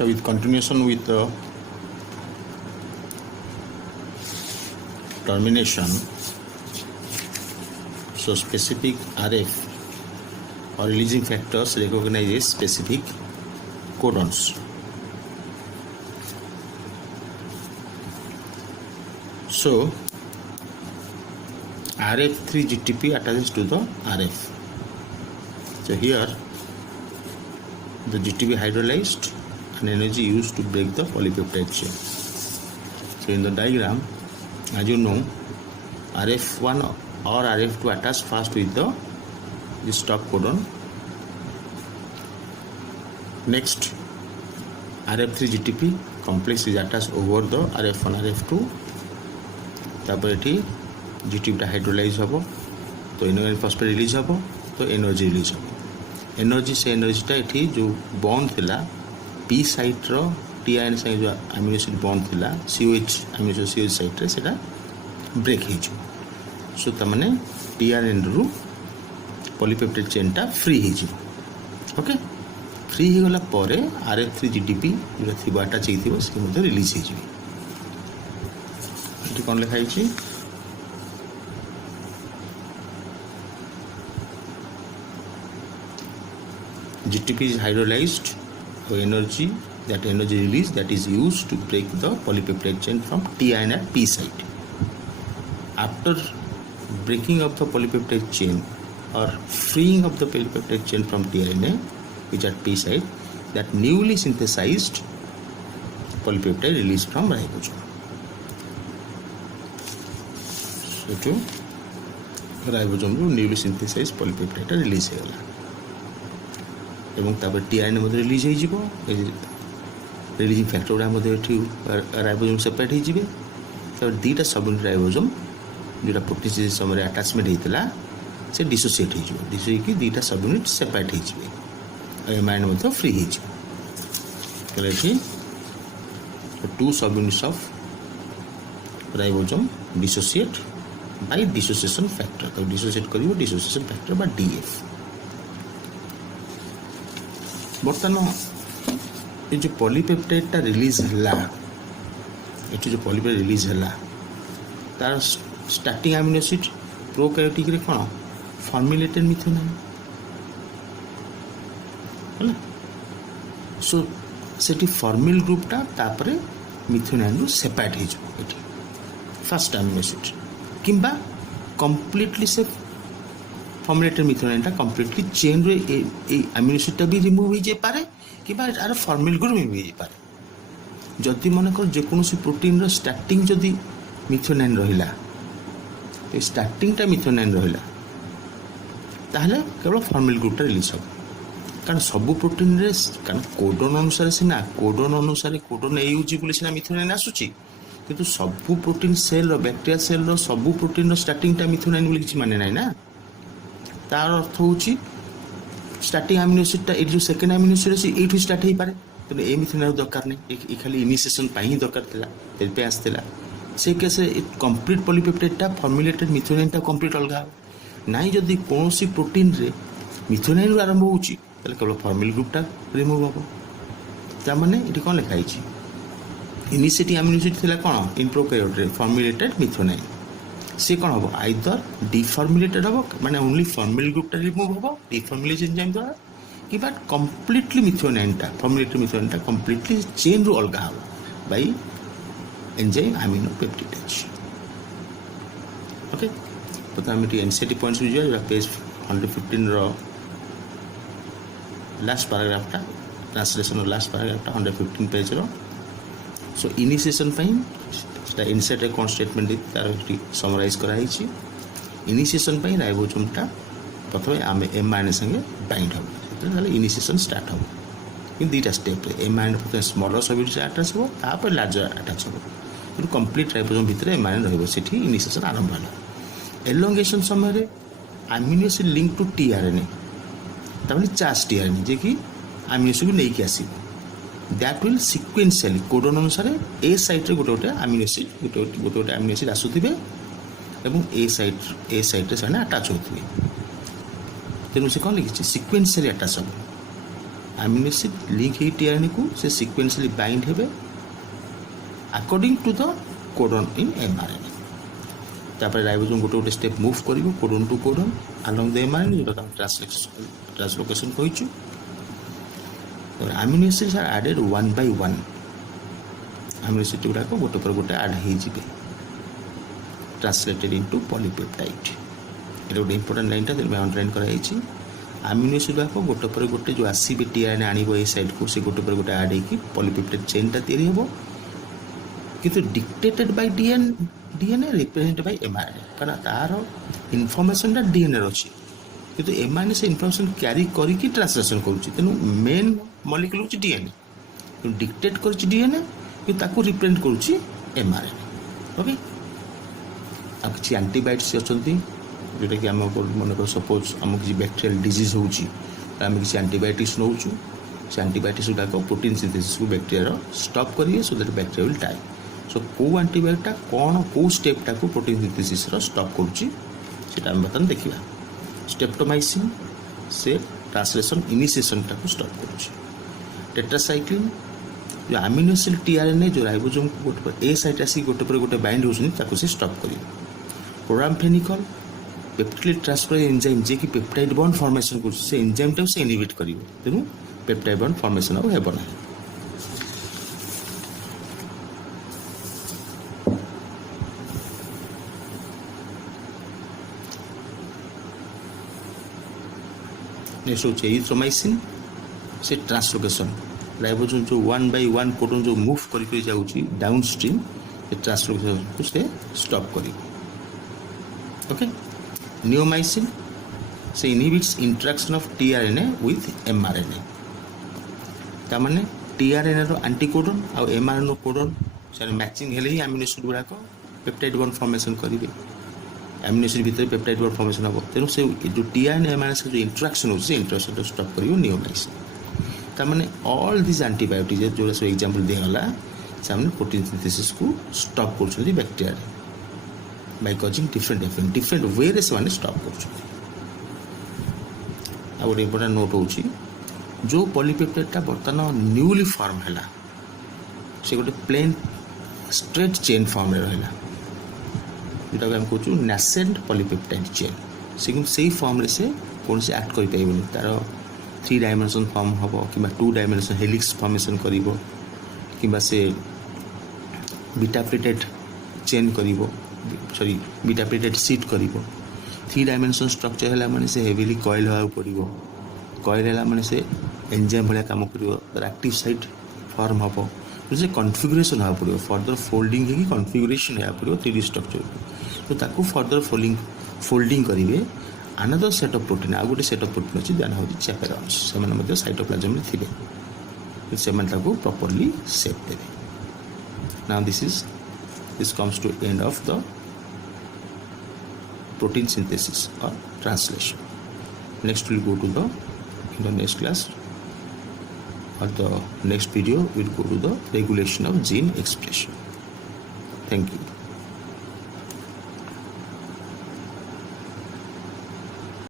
So with continuation with the termination, so specific RF or releasing factors recognize specific codons. So RF3 GTP attaches to the RF. So here the GTP hydrolyzed and energy used to break the polypeptide chain. So in the diagram, as you know, RF1 or RF2 attach first with the stop codon. Next, RF3 GTP complex is attached over the RF1 RF2. तापर ये GTP hydrolyse हम तो inorganic phosphate release हम तो energy release हम energy से एनर्जीटा ये जो बॉन्ड थिला पी साइट रो टीआईएन से जो अमीनो एसिड बॉन्ड थिला COH amino acid COH site रे सेटा ब्रेक हे जो सो त माने टीआरएन रु पॉलीपेप्टाइड चेन टा फ्री हे जो ओके फ्री हे गला परे आरएफ3 जीटीपी जो थिबा अटैच हेथिबो से मते रिलीज हे जो कौन लिखाई GTP is hydrolyzed for energy, that energy release that is used to break the polypeptide chain from T-ion at P site. After breaking of the polypeptide chain or freeing of the polypeptide chain from T-ion which at P site, that newly synthesized polypeptide released from ribosome. जो ribosome रो newly synthesize polypeptide release हे गला एवं तापर TRN मध्ये release हे जिवो releasing factor गुडा मध्ये एठी ribosome separate हे जिवे तापर दीटा सब यूनिट राइबोसोम जेटा प्रोटीन से समय अटैचमेंट हेतला से डिसोसिएट हे जिवो डिसोसिएट की दीटा सब यूनिट सेपरेट हे जिवे एमाइन मध्ये फ्री हे जिवो कले एठी टू सब units of ribosome dissociate by dissociation factor तो dissociate करियो dissociation factor by DF बर्तमान ये जो पॉलीपेप्टाइड टा रिलीज हला एठी जो पॉलीपेप्टाइड रिलीज हला तार स्टार्टिंग अमीनो एसिड प्रोकार्योटिक रे कोन फॉर्मुलेटेड मिथेनाइन हला सो सेठी फॉर्मिल ग्रुप टा तापरे मिथेनाइन रो सेपरेट हे जो एठी फर्स्ट अमीनो एसिड किंबा कंप्लीटली से फॉर्मुलेटेड मिथेनाइन टा कंप्लीटली चेन रे ए अमीनो एसिड टा भी रिमूव हो जे पारे किंबा आर फॉर्मिल ग्रुप में भी जे पारे जदि मन कर जे कोनोसी प्रोटीन रो स्टार्टिंग जदि मिथेनाइन रहिला ए स्टार्टिंग टा मिथेनाइन रहिला ताहले केवल फॉर्मिल ग्रुप टा रिलीज हो कारण सब प्रोटीन रे कारण कोडन अनुसार सिना कोडन अनुसार कोडन एयूजी बोले सिना मिथेनाइन आसुची किंतु सबू protein cell bacteria cell row सबू प्रोटीन रो स्टार्टिंग टा मिथेनाइन बोली किछि माने नाही ना तार अर्थ होची स्टार्टिंग अमीनो एसिड टा ए जो सेकंड अमीनो एसिड से एठु स्टार्ट हे पारे तो ए मिथेनाइन दरकार नै ए खाली इनिशिएशन पाई ही दरकार थिला पे आस्तेला से केसे कंप्लीट पॉलीपेप्टाइड टा फॉर्मुलेटेड मिथेनाइन टा कंप्लीट अलगा नाही जदी कोनोसी प्रोटीन रे मिथेनाइन आरंभ होची तले केवल फॉर्मिल ग्रुप टा रिमूव हो ता माने एठी कोन लिखाई छी इनिशिएटिंग अमीनो एसिड थिला कोन इन प्रोकैरियोट रे फॉर्मुलेटेड मिथेनाइन से कोन हो आइदर डिफॉर्मुलेटेड हो माने ओनली फॉर्मिल ग्रुप टा रिमूव हो डिफॉर्मुलेशन एंजाइम द्वारा कि बट कंप्लीटली मिथेनाइन टा फॉर्मुलेटेड मिथेनाइन टा कंप्लीटली चेन रो अलगा हो bye enzyme amino peptidase okay तो हम एनसीटी पॉइंट्स जो पेज 115 रो लास्ट पैराग्राफ टा ट्रांसलेशन लास्ट पैराग्राफ टा 115 पेज रो सो इनिशिएशन पाइन सेटा इनसेट रे कोन स्टेटमेंट तार समराइज कराई छी इनिशिएशन पाइन राइबोसोम टा प्रथमे आमे एमआरएनए संगे बाइंड हो ताले इनिशिएशन स्टार्ट हो इन दीटा स्टेप रे एमआरएनए प्रथमे स्मॉलर सब से अटैच हो तापर लार्जर अटैच हो तो कंप्लीट राइबोसोम भीतर एमआरएनए रहबो सेठी इनिशिएशन आरंभ होला एलोंगेशन समय रे amino acid link to tRNA ताले चार्ज टीआरएनए जे कि अमीनो एसिड नै कि आसी दैट विल सिक्वेंशियली कोडन अनुसार ए साइट रे गोटे अमीनो एसिड गोटे अमीनो एसिड आसुथिबे एवं ए साइट रे सेने अटैच होथिबे तेनु से कोन लिखि सिक्वेंशियली अटैच हो amino acid link ହେଇ tRNA को से sequentially bind हेबे according to the codon in mRNA. तापर राइबोसोम गोटे गोटे स्टेप मूव करिवो codon to codon along the mRNA जोटा ट्रांसलोकेशन कहिछु. amino acids are added one by one. amino acid गुडा को गोटे पर गोटे ऐड हेइ जिवे translated into polypeptide. ये गोटे इंपोर्टेंट लाइन टा में अंडरलाइन करा हेछि. amino acid को गोटे पर गोटे जो आसीबे tRNA आनिबो ए साइड को से गोटे पर गोटे ऐड हेकि पॉलीपेप्टाइड चेन टा तैयारी हेबो किंतु dictated bye DNA represented by mRNA कारण तार इनफॉरमेशन टा डीएनए अछि किंतु एमआरएनए से इनफॉरमेशन कैरी करी कि ट्रांसलेशन करूछि तेनु मेन मॉलिक्यूल अछि डीएनए तो डिक्टेट करूछि डीएनए कि ताको रिप्रेजेंट करूछि एमआरएनए. ओके अब किछि एंटीबायोटिक्स अछंती जोटा कि आम मन कर सपोज आम किसी बैक्टेरियल डिजीज होउछि आम किसी एंटीबायोटिक्स नौछु से एंटीबायोटिक्स गुडाक प्रोटीन सिंथेसिस को बैक्टेरिया स्टॉप करिए so that bacteria will die. So को एंटीबायोटिक कौन को स्टेपटा को प्रोटीन सिंथेसिस स्टॉप करुच्ची सेटा हम बर्तमान देखा. स्टेप्टोमाइसिन से ट्रांसलेशन इनिशिएशन टाको स्टॉप करुच्ची. टेट्रासाइक्लिन जो अमीनो एसिड टीआरएनए जो राइबोसोम को गोटे पर ए साइट आसी गोटे पर गोटे बाइंड होउछन ताको से स्टॉप करिए. प्रोरामफेनिकल पेप्टाइड ट्रांसफर एंजाइम जे कि पेप्टाइड बॉन्ड फॉर्मेशन कर से एंजाइम टाको से इनहिबिट करिवो तेनु पेप्टाइड बॉन्ड फॉर्मेशन अब हेबो ना. नेक्स्ट होचे इरिथ्रोमाइसिन से ट्रांसलोकेशन राइबोसोम जो वन बाय वन कोडन जो मूव करी जाउची डाउन स्ट्रीम से ट्रांसलोकेशन को से स्टॉप करी. ओके नियोमाइसिन से inhibits interaction of tRNA with mRNA ता माने टीआरएनए रो एंटीकोडन आ एमआरएनए कोडन से मैचिंग हेले ही अमीनो एसिड गुडा को पेप्टाइड बॉन्ड फॉर्मेशन करिवे. अमीनो एसिड भीतर पेप्टाइड बॉन्ड फॉर्मेशन हो तेनु से जो टीआरएनए एमआरएनए से जो इंटरेक्शन हो से इंटरेक्शन तो स्टॉप करियो नियोमाइसिन. ता माने ऑल दिस एंटीबायोटिक्स जो सब एग्जांपल दे गला सामने प्रोटीन सिंथेसिस को स्टॉप करछथि bacteria by causing different way रे से स्टॉप करछथि. आ गोटे इंपोर्टेंट नोट होची जो पॉलीपेप्टाइडटा बर्तमान न्यूली फॉर्म हैला से गोटे प्लेन स्ट्रेट चेन फॉर्म रे रहला जोटा हम कहूँ नासेंट पॉलीपेप्टाइड चेन से फॉर्म रे से कौन से एक्ट करें तार 3 डायमेंशन फॉर्म हम कि 2 डायमेंशन हेलिक्स फॉर्मेशन करिवो कि से बीटा प्लेटेड चेन करिवो सॉरी बीटा प्लेटेड सीट करिवो. 3 डायमेंशन स्ट्रक्चर है माने से हेवीली कॉइल होगा पड़ो कॉइल है माने से एंजाइम भाया काम कर एक्टिव साइट फॉर्म हम से कॉन्फिगरेशन होगा पड़ो फर्दर फोल्डिंग है कॉन्फिगरेशन होगा पड़ो 3D स्ट्रक्चर तो ताकू फर्दर फोल्डिंग करेंगे अनदर सेट ऑफ प्रोटीन आ गोटे सेट ऑफ प्रोटीन अच्छी जाना होती चैपेरॉन्स से साइटोप्लाज्म में थे से प्रॉपर्ली शेप देवे. Now this comes to end of the protein synthesis or translation. Next we'll go to in the next class or the next video we'll go to the regulation of gene expression. Thank you.